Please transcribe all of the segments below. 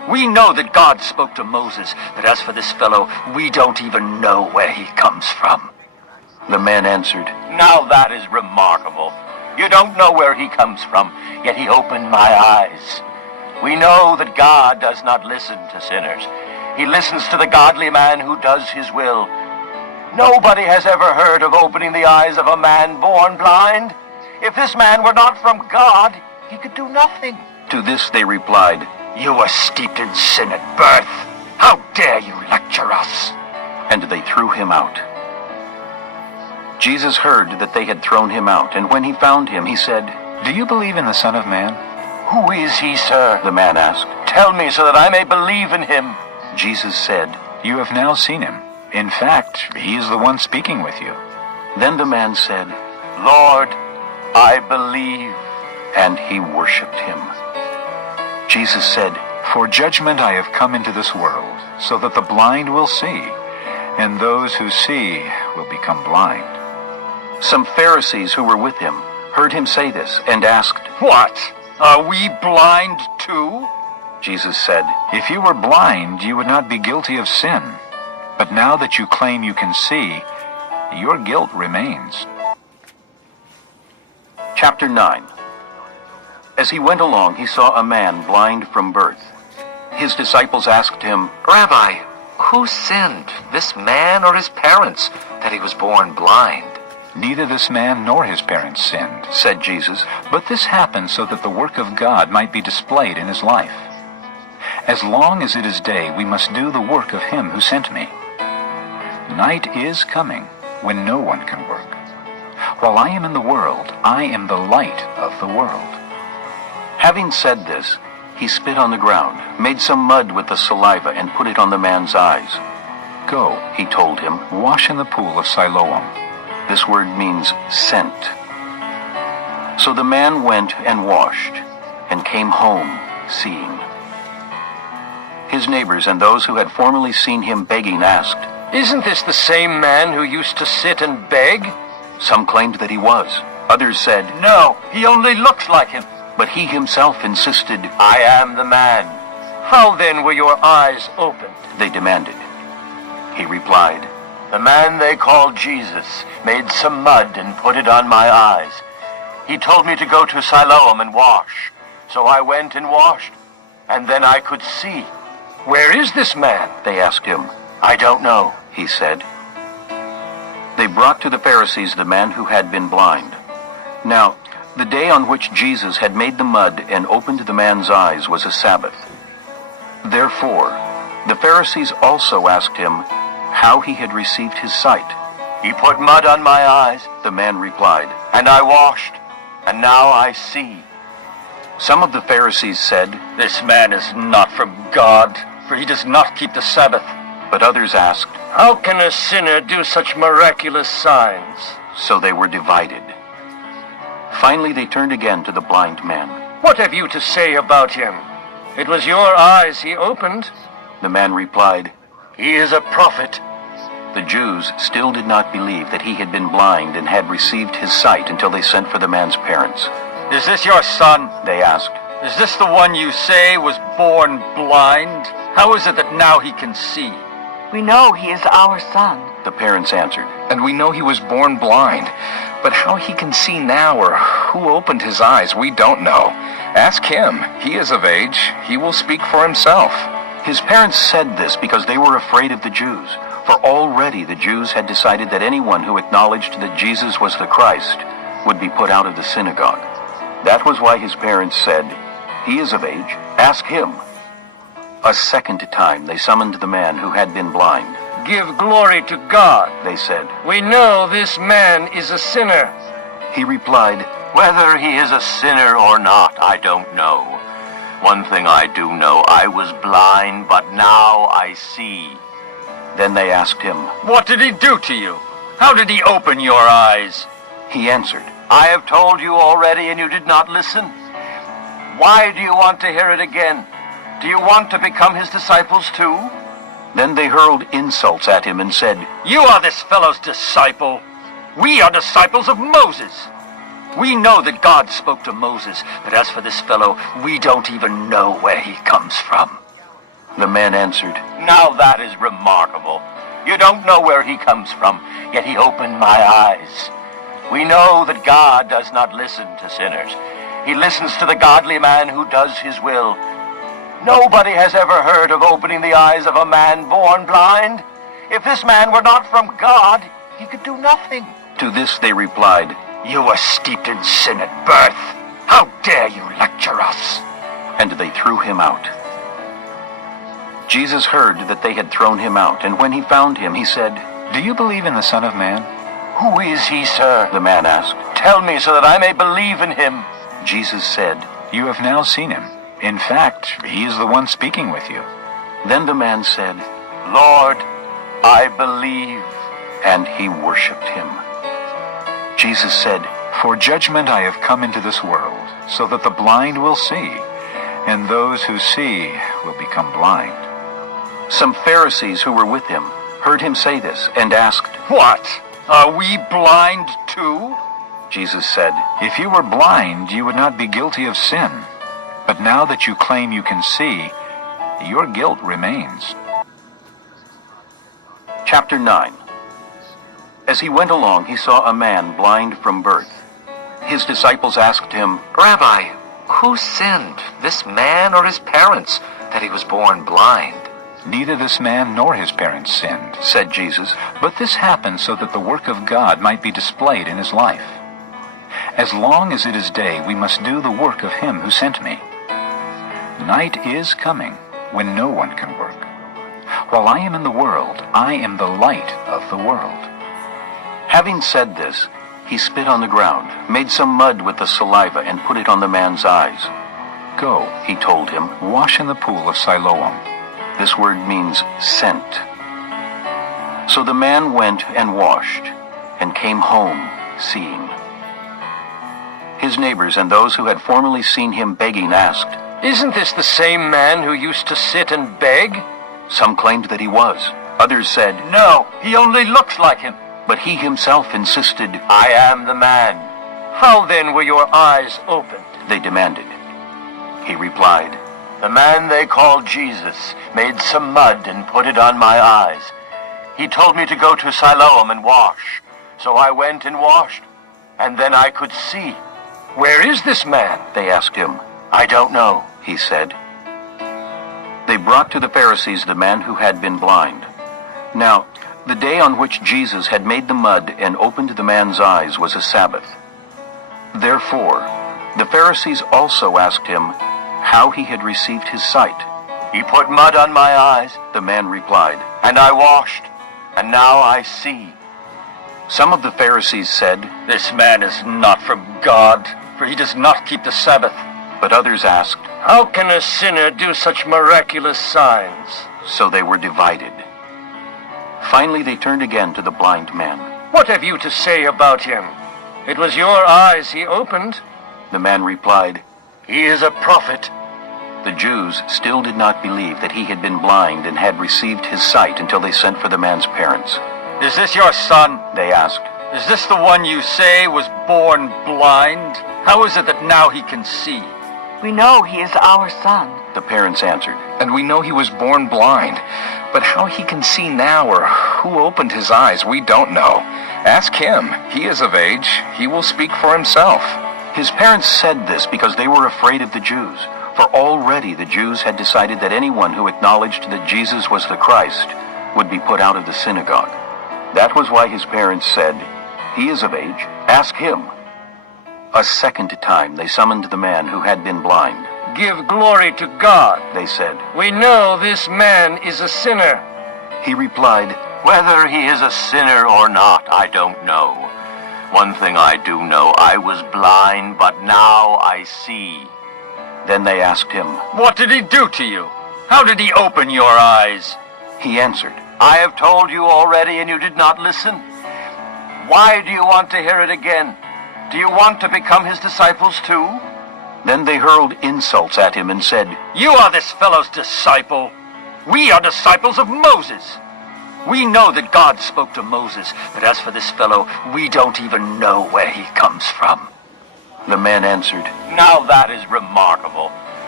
We know that God spoke to Moses, but as for this fellow, we don't even know where he comes from." The man answered, Now that is remarkable. You don't know where he comes from, yet he opened my eyes. We know that God does not listen to sinners. He listens to the godly man who does his will. Nobody has ever heard of opening the eyes of a man born blind. If this man were not from God, he could do nothing. To this they replied, "You were steeped in sin at birth. How dare you lecture us?" and they threw him out. Jesus heard that they had thrown him out, and when he found him, he said, "Do you believe in the Son of Man?" Who is he, sir? The man asked. Tell me so that I may believe in him. Jesus said, "You have now seen him. In fact, he is the one speaking with you." Then the man said, Lord, I believe. and he worshipped him. Jesus said, "For judgment I have come into this world, so that the blind will see, and those who see will become blind." Some Pharisees who were with him heard him say this and asked, "What? Are we blind too?" Jesus said, "If you were blind, you would not be guilty of sin. But now that you claim you can see, your guilt remains." Chapter 9. As he went along, he saw a man blind from birth. His disciples asked him, "Rabbi, who sinned, this man or his parents, that he was born blind?" "Neither this man nor his parents sinned," said Jesus. "but this happened so that the work of God might be displayed in his life. As long as it is day, we must do the work of him who sent me. Night is coming when no one can work. While I am in the world, I am the light of the world." Having said this, he spit on the ground, made some mud with the saliva, and put it on the man's eyes. "Go," He told him. "wash in the pool of Siloam." This word means sent. So the man went and washed, and came home seeing. His neighbors and those who had formerly seen him begging asked, "Isn't this the same man who used to sit and beg?" Some claimed that he was. Others said, "No, he only looks like him." but he himself insisted. I am the man. "How then were your eyes opened?" They demanded. He replied, The man they called Jesus made some mud and put it on my eyes. He told me to go to Siloam and wash. So I went and washed, and then I could see. "Where is this man?" They asked him. I don't know. He said. They brought to the Pharisees the man who had been blind. Now, the day on which Jesus had made the mud and opened the man's eyes was a Sabbath. Therefore, the Pharisees also asked him how he had received his sight. He put mud on my eyes, The man replied. and I washed, and now I see. Some of the Pharisees said, "This man is not from God, for he does not keep the Sabbath." but others asked, "How can a sinner do such miraculous signs?" so they were divided. Finally they turned again to the blind man. "What have you to say about him? It was your eyes he opened." The man replied. "He is a prophet." The Jews still did not believe that he had been blind and had received his sight until they sent for the man's parents. "Is this your son?" They asked. "Is this the one you say was born blind? How is it that now he can see?" We know he is our son. The parents answered. "And we know he was born blind. But how he can see now or who opened his eyes, we don't know. Ask him. He is of age. He will speak for himself." His parents said this because they were afraid of the Jews, for already the Jews had decided that anyone who acknowledged that Jesus was the Christ would be put out of the synagogue. That was why his parents said, "He is of age. Ask him." A second time they summoned the man who had been blind. "Give glory to God. They said. We know this man is a sinner." He replied, Whether he is a sinner or not, I don't know. One thing I do know, I was blind, but now I see. Then they asked him. "What did he do to you? How did he open your eyes?" He answered, I have told you already and you did not listen. Why do you want to hear it again? Do you want to become his disciples too? Then they hurled insults at him and said, "You are this fellow's disciple. We are disciples of Moses. We know that God spoke to Moses, but as for this fellow, we don't even know where he comes from." The man answered, Now that is remarkable. You don't know where he comes from, yet he opened my eyes. We know that God does not listen to sinners. He listens to the godly man who does his will. Nobody has ever heard of opening the eyes of a man born blind. If this man were not from God, he could do nothing. To this they replied, You were steeped in sin at birth. How dare you lecture us? and they threw him out. Jesus heard that they had thrown him out, and when he found him, he said, Do you believe in the Son of Man? Who is he, sir? The man asked. Tell me so that I may believe in him. Jesus said, You have now seen him. In fact, he is the one speaking with you. Then the man said, Lord, I believe. and he worshipped him. Jesus said, For judgment I have come into this world, so that the blind will see, and those who see will become blind. Some Pharisees who were with him heard him say this and asked, What? Are we blind too? Jesus said, If you were blind, you would not be guilty of sin. But now that you claim you can see, your guilt remains. Chapter 9. As he went along, he saw a man blind from birth. His disciples asked him, Rabbi, who sinned, this man or his parents, that he was born blind? Neither this man nor his parents sinned, said Jesus. but this happened so that the work of God might be displayed in his life. As long as it is day, we must do the work of him who sent me. Night is coming when no one can work. While I am in the world, I am the light of the world. Having said this, he spit on the ground, made some mud with the saliva, and put it on the man's eyes. Go, He told him. wash in the pool of Siloam. This word means sent. So the man went and washed, and came home seeing. His neighbors and those who had formerly seen him begging asked. Isn't this the same man who used to sit and beg? Some claimed that he was. Others said, No, he only looks like him. but he himself insisted. I am the man. How then were your eyes opened? They demanded. He replied, The man they called Jesus made some mud and put it on my eyes. He told me to go to Siloam and wash. So I went and washed, and then I could see. Where is this man? They asked him. I don't know. He said. They brought to the Pharisees the man who had been blind. Now, the day on which Jesus had made the mud and opened the man's eyes was a Sabbath. Therefore, the Pharisees also asked him how he had received his sight. He put mud on my eyes, The man replied. and I washed, and now I see. Some of the Pharisees said, This man is not from God, for he does not keep the Sabbath. but others asked, How can a sinner do such miraculous signs? so they were divided. Finally they turned again to the blind man. What have you to say about him? It was your eyes he opened. The man replied. He is a prophet. The Jews still did not believe that he had been blind and had received his sight until they sent for the man's parents. Is this your son? They asked. Is this the one you say was born blind? How is it that now he can see? We know he is our son. The parents answered. And we know he was born blind. But how he can see now or who opened his eyes, we don't know. Ask him. He is of age. He will speak for himself. His parents said this because they were afraid of the Jews, for already the Jews had decided that anyone who acknowledged that Jesus was the Christ would be put out of the synagogue. That was why his parents said, He is of age. Ask him. A second time they summoned the man who had been blind. Give glory to God. They said. We know this man is a sinner. He replied, Whether he is a sinner or not, I don't know. One thing I do know, I was blind, but now I see. Then they asked him. What did he do to you? How did he open your eyes? He answered, I have told you already and you did not listen. Why do you want to hear it again? Do you want to become his disciples too? Then they hurled insults at him and said, You are this fellow's disciple. We are disciples of Moses. We know that God spoke to Moses, but as for this fellow, we don't even know where he comes from. The man answered, Now that is remarkable.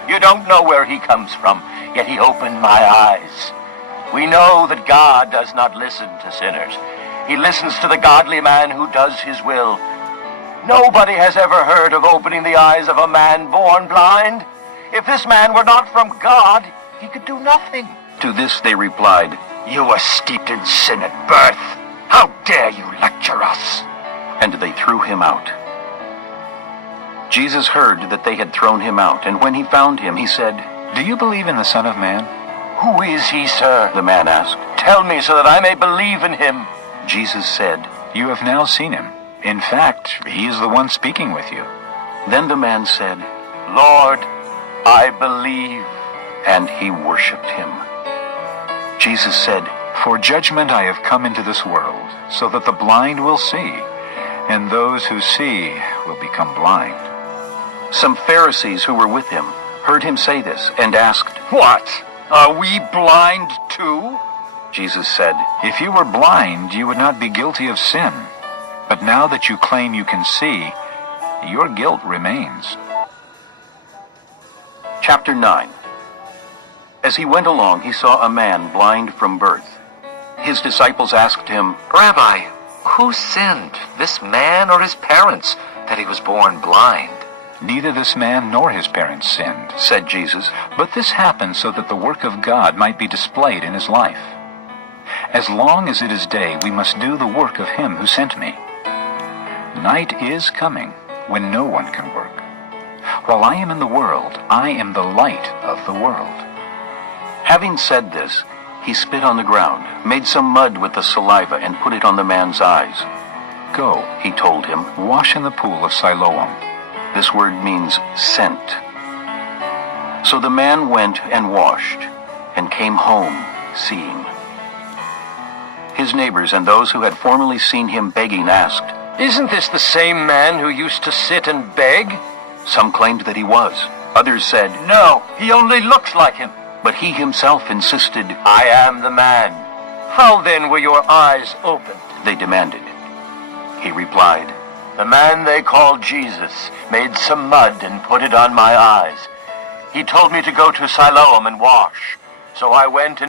You don't know where he comes from, yet he opened my eyes. We know that God does not listen to sinners. He listens to the godly man who does his will. Nobody has ever heard of opening the eyes of a man born blind. If this man were not from God, he could do nothing. To this they replied, You were steeped in sin at birth. How dare you lecture us? and they threw him out. Jesus heard that they had thrown him out, and when he found him, he said, Do you believe in the Son of Man? Who is he, sir? The man asked. Tell me so that I may believe in him. Jesus said, You have now seen him. In fact, he is the one speaking with you. Then the man said, Lord, I believe. and he worshipped him. Jesus said, For judgment I have come into this world, so that the blind will see, and those who see will become blind. Some Pharisees who were with him heard him say this and asked, What? Are we blind too? Jesus said, If you were blind, you would not be guilty of sin. But now that you claim you can see, your guilt remains. Chapter 9. As he went along, he saw a man blind from birth. His disciples asked him, Rabbi, who sinned, this man or his parents, that he was born blind? Neither this man nor his parents sinned, said Jesus, but this happened so that the work of God might be displayed in his life. As long as it is day, we must do the work of him who sent me. Night is coming when no one can work. While I am in the world, I am the light of the world. Having said this, he spit on the ground, made some mud with the saliva, and put it on the man's eyes. Go, He told him. wash in the pool of Siloam. This word means sent. So the man went and washed, and came home seeing. His neighbors and those who had formerly seen him begging asked, Isn't this the same man who used to sit and beg? Some claimed that he was. Others said, No, he only looks like him. but he himself insisted. I am the man. How then were your eyes opened? They demanded. He replied, The man they called Jesus made some mud and put it on my eyes. He told me to go to Siloam and wash. So I went and